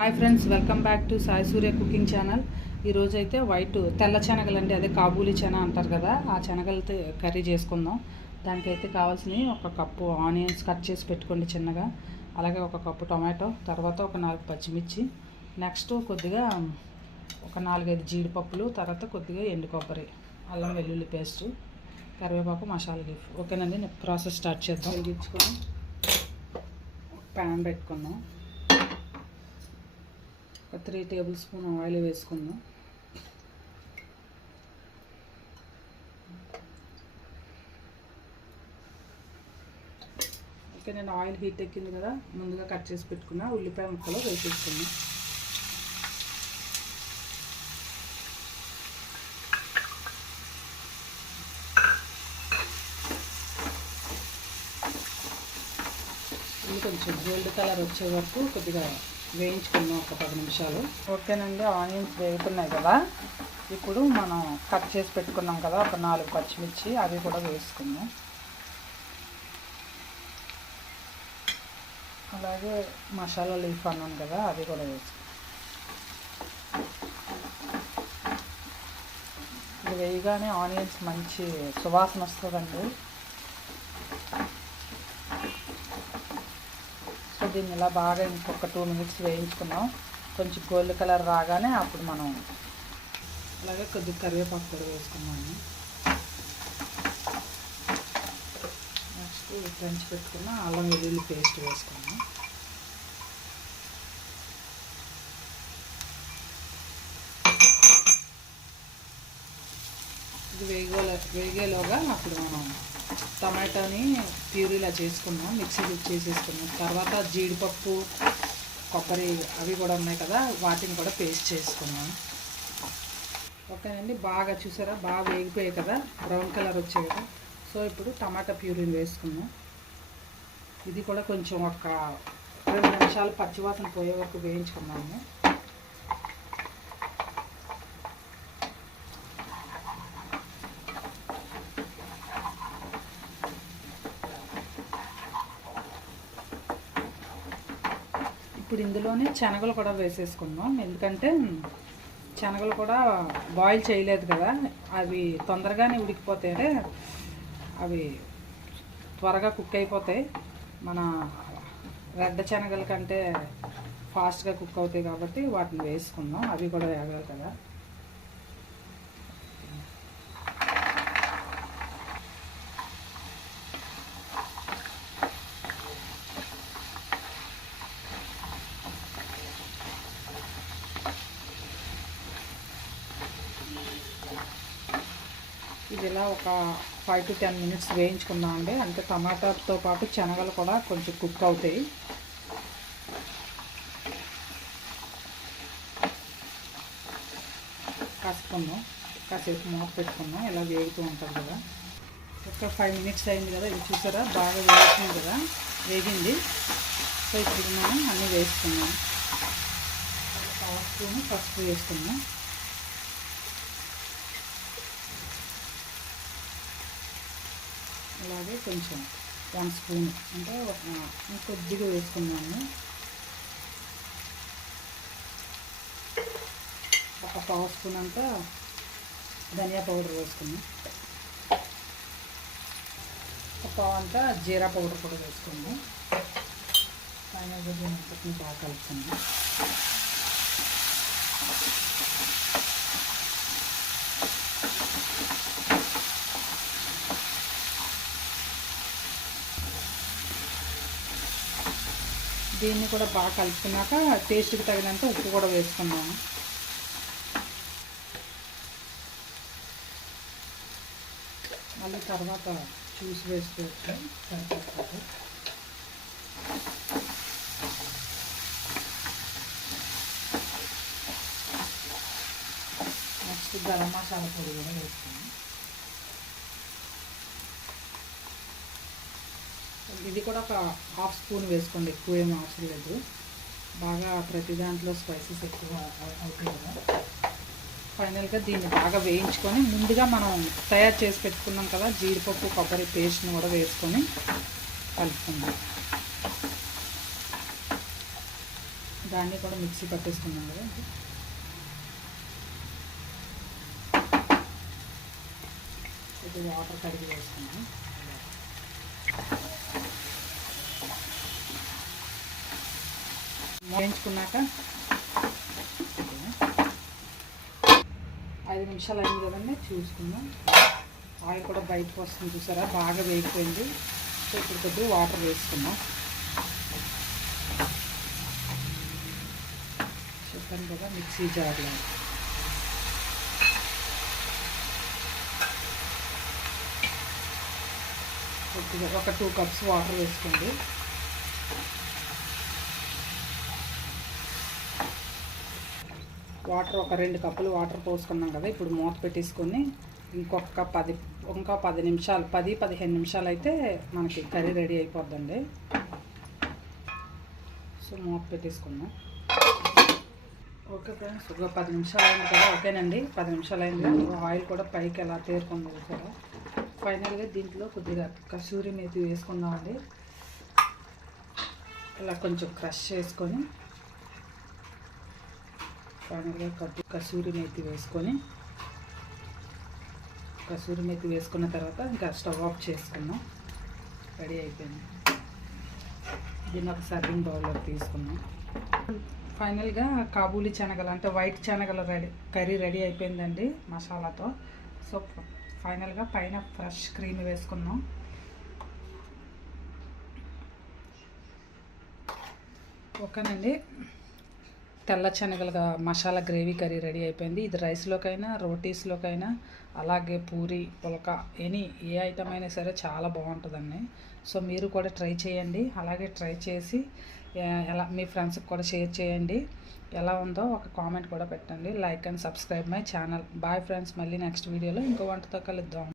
Hi friends, welcome back to Sai Surya cooking channel. ఈరోజు అయితే తెల్ల శనగలు అండి, అదే కాబూలి శన అంటారు కదా, ఆ శనగలతో కర్రీ చేసుకుందాం. దానికైతే కావాల్సినవి ఒక కప్పు ఆనియన్స్ కట్ చేసి పెట్టుకోండి చిన్నగా, అలాగే ఒక కప్పు టొమాటో, తర్వాత ఒక 4 పచ్చిమిర్చి, నెక్స్ట్ కొద్దిగా ఒక 4-5 జీడిపప్పులు, తర్వాత కొద్దిగా ఎండు కొబ్బరి, అల్లం వెల్లుల్లి పేస్టు, కరివేపాకు, మసాలా లీఫ్. ఓకేనండి, నేను ప్రాసెస్ స్టార్ట్ చేద్దాం. వెలిగించుకొని ప్యాన్ పెట్టుకున్నాం, ఒక 3 టేబుల్ స్పూన్ ఆయిల్ వేసుకుందాం. ఓకే, నేను ఆయిల్ హీట్ ఎక్కింది కదా, ముందుగా కట్ చేసి పెట్టుకున్నా ఉల్లిపాయ ముక్కలు వేసేసుకున్నాం. కొంచెం గోల్డ్ కలర్ వచ్చే వరకు కొద్దిగా వేయించుకున్నాం, ఒక 10 నిమిషాలు. ఓకేనండి, ఆనియన్స్ వేగుతున్నాయి కదా, ఇప్పుడు మనం కట్ చేసి పెట్టుకున్నాం కదా ఒక 4 పచ్చిమిర్చి, అవి కూడా వేసుకుందాం. అలాగే మసాలా లీఫ్ అన్నాను కదా, అది కూడా వేసుకుందాం. ఇది వేయగానే ఆనియన్స్ మంచి సువాసన వస్తుందండి. సో దీన్ని ఇలా బాగా ఇంకొక 2 మినిట్స్ వేయించుకున్నాం. కొంచెం గోల్డ్ కలర్ రాగానే అప్పుడు మనం అలాగే కొద్దిగా కరివేపాకు కూడా వేసుకున్నాము. నెక్స్ట్ ఫ్రెంచ్ పెట్టుకున్న అల్లం వెల్లుల్లి పేస్ట్ వేసుకున్నాం. ఇది వేగేలోగా అప్పుడు మనం టమాటాని ప్యూరీలా చేసుకున్నాం, మిక్సీ చేసేసుకున్నాం. తర్వాత జీడిపప్పు, కొబ్బరి అవి కూడా ఉన్నాయి కదా, వాటిని కూడా పేస్ట్ చేసుకున్నాం. ఓకేనండి, బాగా చూసారా, బాగా వేగిపోయాయి కదా, బ్రౌన్ కలర్ వచ్చాయి కదా. సో ఇప్పుడు టమాటా ప్యూరీని వేసుకున్నాం. ఇది కూడా కొంచెం ఒక 2 నిమిషాలు పచ్చివాసన పోయే వరకు వేయించుకున్నాము. ఇప్పుడు ఇందులోనే శనగలు కూడా వేసేసుకుందాం, ఎందుకంటే శనగలు కూడా బాయిల్ చేయలేదు కదా, అవి తొందరగానే ఉడికిపోతాయి, అవి త్వరగా కుక్ అయిపోతాయి. మన రెడ్ శనగల కంటే ఫాస్ట్గా కుక్ అవుతాయి కాబట్టి వాటిని వేసుకుందాం, అవి కూడా వేగాలి కదా. ఇది ఇలా ఒక 5 to 10 మినిట్స్ వేయించుకుందాం అండి, అంటే టమాటాతో పాటు శనగలు కూడా కొంచెం కుక్ అవుతాయి. కాసుకుందాం, కాసేపు మూత పెట్టుకుందాం, ఇలా వేగుతూ ఉంటుంది కదా. ఒక 5 మినిట్స్ అయింది కదా, ఇది చూసారా బాగా వేగుతుంది కదా, వేగింది. సో ఇప్పుడు మనం అన్నీ వేసుకున్నాం. 1 స్పూన్ పసుపు వేసుకున్నాం, అలాగే కొంచెం 1 స్పూన్ అంటే కొద్దిగా వేసుకున్నాము. ఒక 1/2 స్పూన్ అంతా ధనియా పౌడర్ వేసుకున్నాం, ఒక 1/2 అంతా జీరా పౌడర్ కూడా వేసుకున్నాం. ఫైనల్గా దీన్ని బాగా కలుపుకుందాం. దీన్ని కూడా బాగా కలుపుకున్నాక టేస్ట్కి తగినంత ఉప్పు కూడా వేసుకున్నాము. మళ్ళీ తర్వాత చూసి వేసుకోవచ్చు. నెక్స్ట్ గరం మసాలా పొడి కూడా వేసుకున్నాం. ఇది కూడా ఒక 1/2 స్పూన్ వేసుకోండి, ఎక్కువ ఏం అవసరం లేదు. బాగా ప్రతి దాంట్లో స్పైసెస్ ఎక్కువ అవుతాయి కదా. ఫైనల్గా దీన్ని బాగా వేయించుకొని ముందుగా మనం తయారు చేసి పెట్టుకున్నాం కదా జీడిపప్పు, కొబ్బరి పేస్ట్ని కూడా వేసుకొని కలుపుకుందాం. దాన్ని కూడా మిక్సీ పట్టేసుకున్నాం కదా. ఇది వాటర్ కడిగి వేసుకున్నాం. వేయించుకున్నాక 5 నిమిషాలు అయింది కదండి, చూసుకుందాం. ఆయిల్ కూడా బయటకు వస్తుంది చూసారా, బాగా వేగిపోయింది. సో ఇప్పుడు కొద్దిగా వాటర్ వేసుకుందాం. చెప్పాను కదా మిక్సీ జార్లో కొద్దిగా ఒక 2 కప్స్ వాటర్ వేసుకోండి. వాటర్ ఒక 2 కప్పులు వాటర్ పోసుకున్నాం కదా. ఇప్పుడు మూత పెట్టేసుకొని ఇంకా 10 నిమిషాలు 10-15 నిమిషాలు అయితే మనకి కర్రీ రెడీ అయిపోద్దండి. సో మూత పెట్టేసుకున్నాం. ఓకే ఫ్రెండ్స్, ఒక 10 నిమిషాలు అయింది కదా. ఓకేనండి, 10 నిమిషాలు అయింది. ఆయిల్ కూడా పైకి ఎలా తేరుకుంది కదా. ఫైనల్గా దీంట్లో కొద్దిగా కసూరి మేతి వేసుకుందామండి. ఇలా కొంచెం క్రష్ చేసుకొని ఫైనల్గా కసూరి మేతి వేసుకున్న తర్వాత ఇంకా స్టవ్ ఆఫ్ చేసుకున్నాం. రెడీ అయిపోయింది. దీన్ని ఒక సర్వింగ్ బౌల్లో తీసుకున్నాం. ఫైనల్గా కాబూలీ శనగలు అంటే వైట్ శనగల కర్రీ రెడీ అయిపోయిందండి మసాలాతో. సో ఫైనల్గా పైన ఫ్రెష్ క్రీమ్ వేసుకున్నాం. ఓకేనండి, తెల్ల శనగలుగా మసాలా గ్రేవీ కర్రీ రెడీ అయిపోయింది. ఇది రైస్లోకైనా రోటీస్లోకైనా అలాగే పూరి పులక ఏ ఐటమ్ అయినా సరే చాలా బాగుంటుందండి. సో మీరు కూడా ట్రై చేయండి. అలాగే ట్రై చేసి ఎలా మీ ఫ్రెండ్స్కి కూడా షేర్ చేయండి. ఎలా ఉందో ఒక కామెంట్ కూడా పెట్టండి. Like and subscribe my channel. Bye friends, మళ్ళీ నెక్స్ట్ వీడియోలో ఇంకో వంటతో కలుద్దాం.